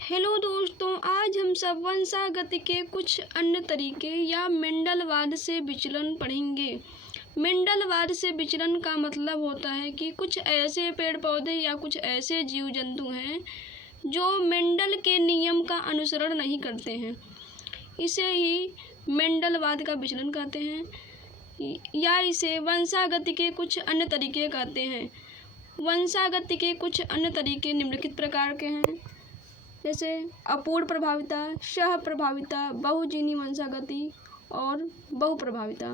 Hello दोस्तों, आज हम सब वंशागति के कुछ अन्य तरीके या मेंडलवाद से विचलन पढ़ेंगे। मेंडलवाद से विचलन का मतलब होता है कि कुछ ऐसे पेड़ पौधे या कुछ ऐसे जीव जंतु हैं जो मेंडल के नियम का अनुसरण नहीं करते हैं। इसे ही मेंडलवाद का विचलन कहते हैं या इसे वंशागति के कुछ अन्य तरीके कहते हैं। वंशागति के कुछ अन्य तरीके निम्नलिखित प्रकार के हैं, जैसे अपूर्ण प्रभाविता, सह प्रभाविता, बहुजीनी वंशागति और बहुप्रभाविता।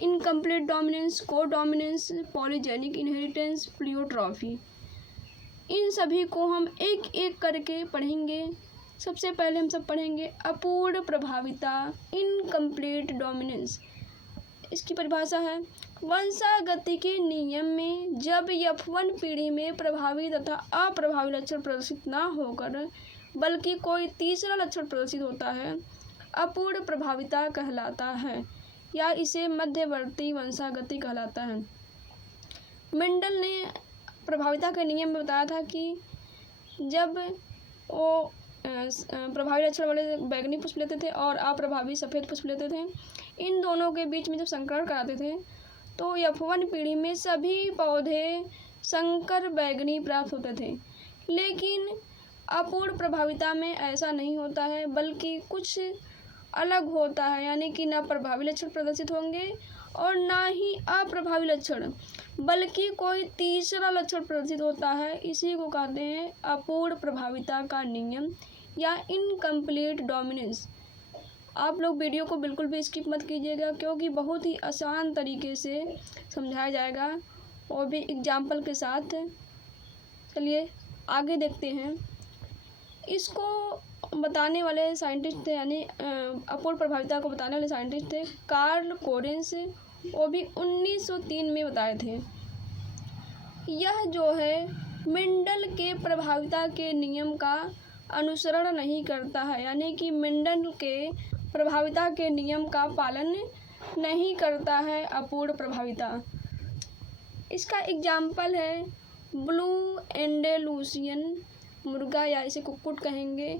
इनकम्प्लीट डोमिनेंस, को डोमिनेंस, पॉलीजेनिक इनहेरिटेंस, प्लियोट्रॉफी। इन सभी को हम एक एक करके पढ़ेंगे। सबसे पहले हम सब पढ़ेंगे अपूर्ण प्रभाविता, इनकम्प्लीट डोमिनेंस। इसकी परिभाषा है, वंशागति के नियम में जब F1 पीढ़ी में प्रभावी तथा अप्रभावी लक्षण प्रदर्शित न होकर बल्कि कोई तीसरा लक्षण प्रदर्शित होता है, अपूर्ण प्रभाविता कहलाता है या इसे मध्यवर्ती वंशागति कहलाता है। मेंडल ने प्रभाविता के नियम में बताया था कि जब वो प्रभावी लक्षण वाले बैंगनी पुष्प लेते थे और अप्रभावी सफ़ेद पुष्प लेते थे, इन दोनों के बीच में जब संकरण कराते थे तो F1 पीढ़ी में सभी पौधे संकर बैंगनी प्राप्त होते थे। लेकिन अपूर्ण प्रभाविता में ऐसा नहीं होता है, बल्कि कुछ अलग होता है, यानी कि न प्रभावी लक्षण प्रदर्शित होंगे और न ही अप्रभावी लक्षण, बल्कि कोई तीसरा लक्षण प्रदर्शित होता है। इसी को कहते हैं अपूर्ण प्रभाविता का नियम या इनकम्प्लीट डोमिनेंस। आप लोग वीडियो को बिल्कुल भी स्किप मत कीजिएगा, क्योंकि बहुत ही आसान तरीके से समझाया जाएगा और भी एग्जाम्पल के साथ। चलिए आगे देखते हैं। इसको बताने वाले साइंटिस्ट थे, यानी अपूर्ण प्रभाविता को बताने वाले साइंटिस्ट थे कार्ल कोरेंस। वो भी 1903 में बताए थे। यह जो है मेंडल के प्रभाविता के नियम का अनुसरण नहीं करता है, यानी कि मेंडल के प्रभाविता के नियम का पालन नहीं करता है अपूर्ण प्रभाविता। इसका एग्जाम्पल है ब्लू एंडेलुसियन मुर्गा, या इसे कुक्कुट कहेंगे।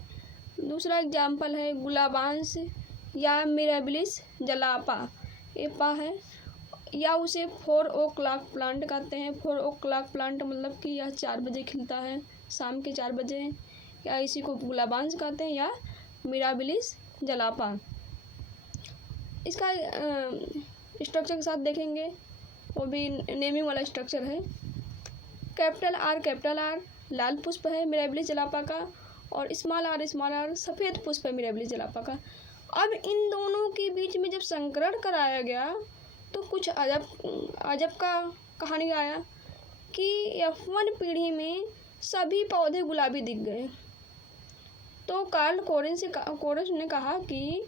दूसरा एग्जाम्पल है गुलाबांस या मिराबिलिस जलापा, एपा है, या उसे 4 o'clock प्लांट कहते हैं। 4 o'clock प्लांट मतलब कि यह 4 बजे खिलता है, शाम के 4 बजे, या इसी को गुलाबांस कहते हैं या मिराबिलिस जलापा। इसका स्ट्रक्चर के साथ देखेंगे, वो भी नेमिंग वाला स्ट्रक्चर है। कैपिटल आर लाल पुष्प है मिराबिलिस जलापा का, और स्मॉल आर सफ़ेद पुष्प है मिराबिलिस जलापा का। अब इन दोनों के बीच में जब संकरण कराया गया तो कुछ अजब का कहानी आया कि F1 पीढ़ी में सभी पौधे गुलाबी दिख गए। तो कार्ल कोरेंस ने कहा कि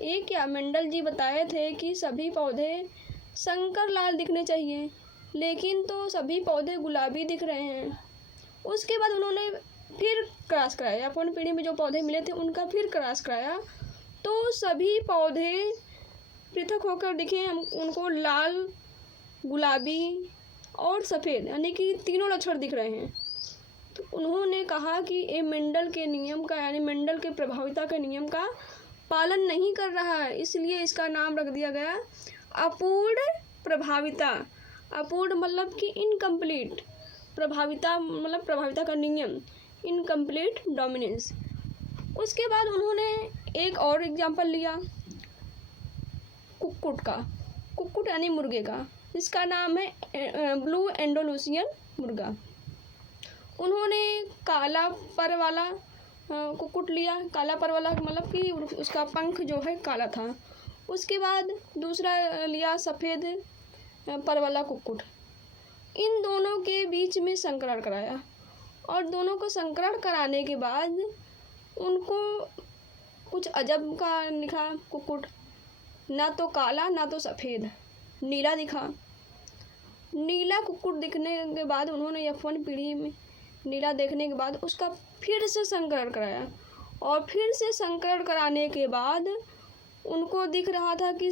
ये क्या, मेंडल जी बताए थे कि सभी पौधे संकर लाल दिखने चाहिए, लेकिन तो सभी पौधे गुलाबी दिख रहे हैं। उसके बाद उन्होंने फिर क्रॉस कराया, F1 पीढ़ी में जो पौधे मिले थे उनका फिर क्रॉस कराया, तो सभी पौधे पृथक होकर दिखे। उनको लाल, गुलाबी और सफ़ेद, यानी कि तीनों लक्षण दिख रहे हैं। तो उन्होंने कहा कि ये मेंडल के नियम का, यानी मेंडल के प्रभाविता के नियम का पालन नहीं कर रहा है, इसलिए इसका नाम रख दिया गया अपूर्ण प्रभाविता। अपूर्ण मतलब कि इनकम्प्लीट, प्रभाविता मतलब प्रभाविता का नियम, इनकम्प्लीट डोमिनेंस। उसके बाद उन्होंने एक और एग्जाम्पल लिया कुक्कुट का, कुक्कुट यानी मुर्गे का, जिसका नाम है ब्लू एंडेलुसियन मुर्गा। उन्होंने काला पर वाला कुक्कुट लिया। काला पर वाला मतलब कि उसका पंख जो है काला था। उसके बाद दूसरा लिया सफ़ेद पर वाला कुक्कुट। इन दोनों के बीच में संकरण कराया, और दोनों को संकरण कराने के बाद उनको कुछ अजब का दिखा कुक्कुट, ना तो काला ना तो सफ़ेद, नीला दिखा। नीला कुक्कुट दिखने के बाद उन्होंने F1 पीढ़ी में नीला देखने के बाद उसका फिर से संकरण कराया, और फिर से संकरण कराने के बाद उनको दिख रहा था कि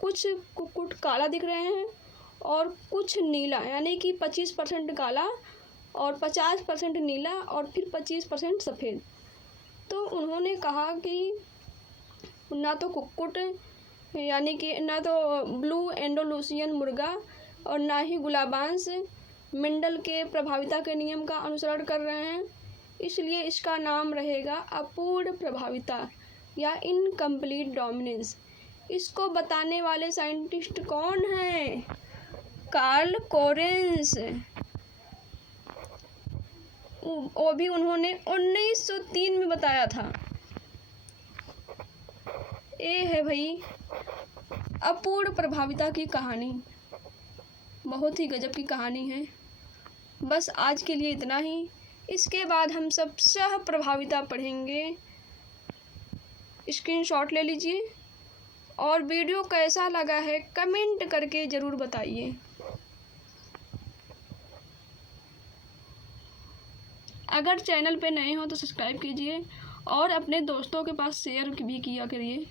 कुछ कुक्कुट काला दिख रहे हैं और कुछ नीला, यानी कि 25% काला और 50% नीला और फिर 25% सफ़ेद। तो उन्होंने कहा कि ना तो कुक्कुट यानी कि ना तो ब्लू एंडोलूसियन मुर्गा और ना ही गुलाबांस मेंडल के प्रभाविता के नियम का अनुसरण कर रहे हैं, इसलिए इसका नाम रहेगा अपूर्ण प्रभाविता या इनकम्प्लीट डोमिनेंस। इसको बताने वाले साइंटिस्ट कौन हैं? Carl Correns. वो भी उन्होंने 1903 में बताया था। ये है भाई अपूर्ण प्रभाविता की कहानी। बहुत ही गजब की कहानी है। बस आज के लिए इतना ही। इसके बाद हम सब सह प्रभाविता पढ़ेंगे। स्क्रीनशॉट ले लीजिए और वीडियो कैसा लगा है कमेंट करके ज़रूर बताइए। अगर चैनल पे नए हो तो सब्सक्राइब कीजिए और अपने दोस्तों के पास शेयर भी किया करिए।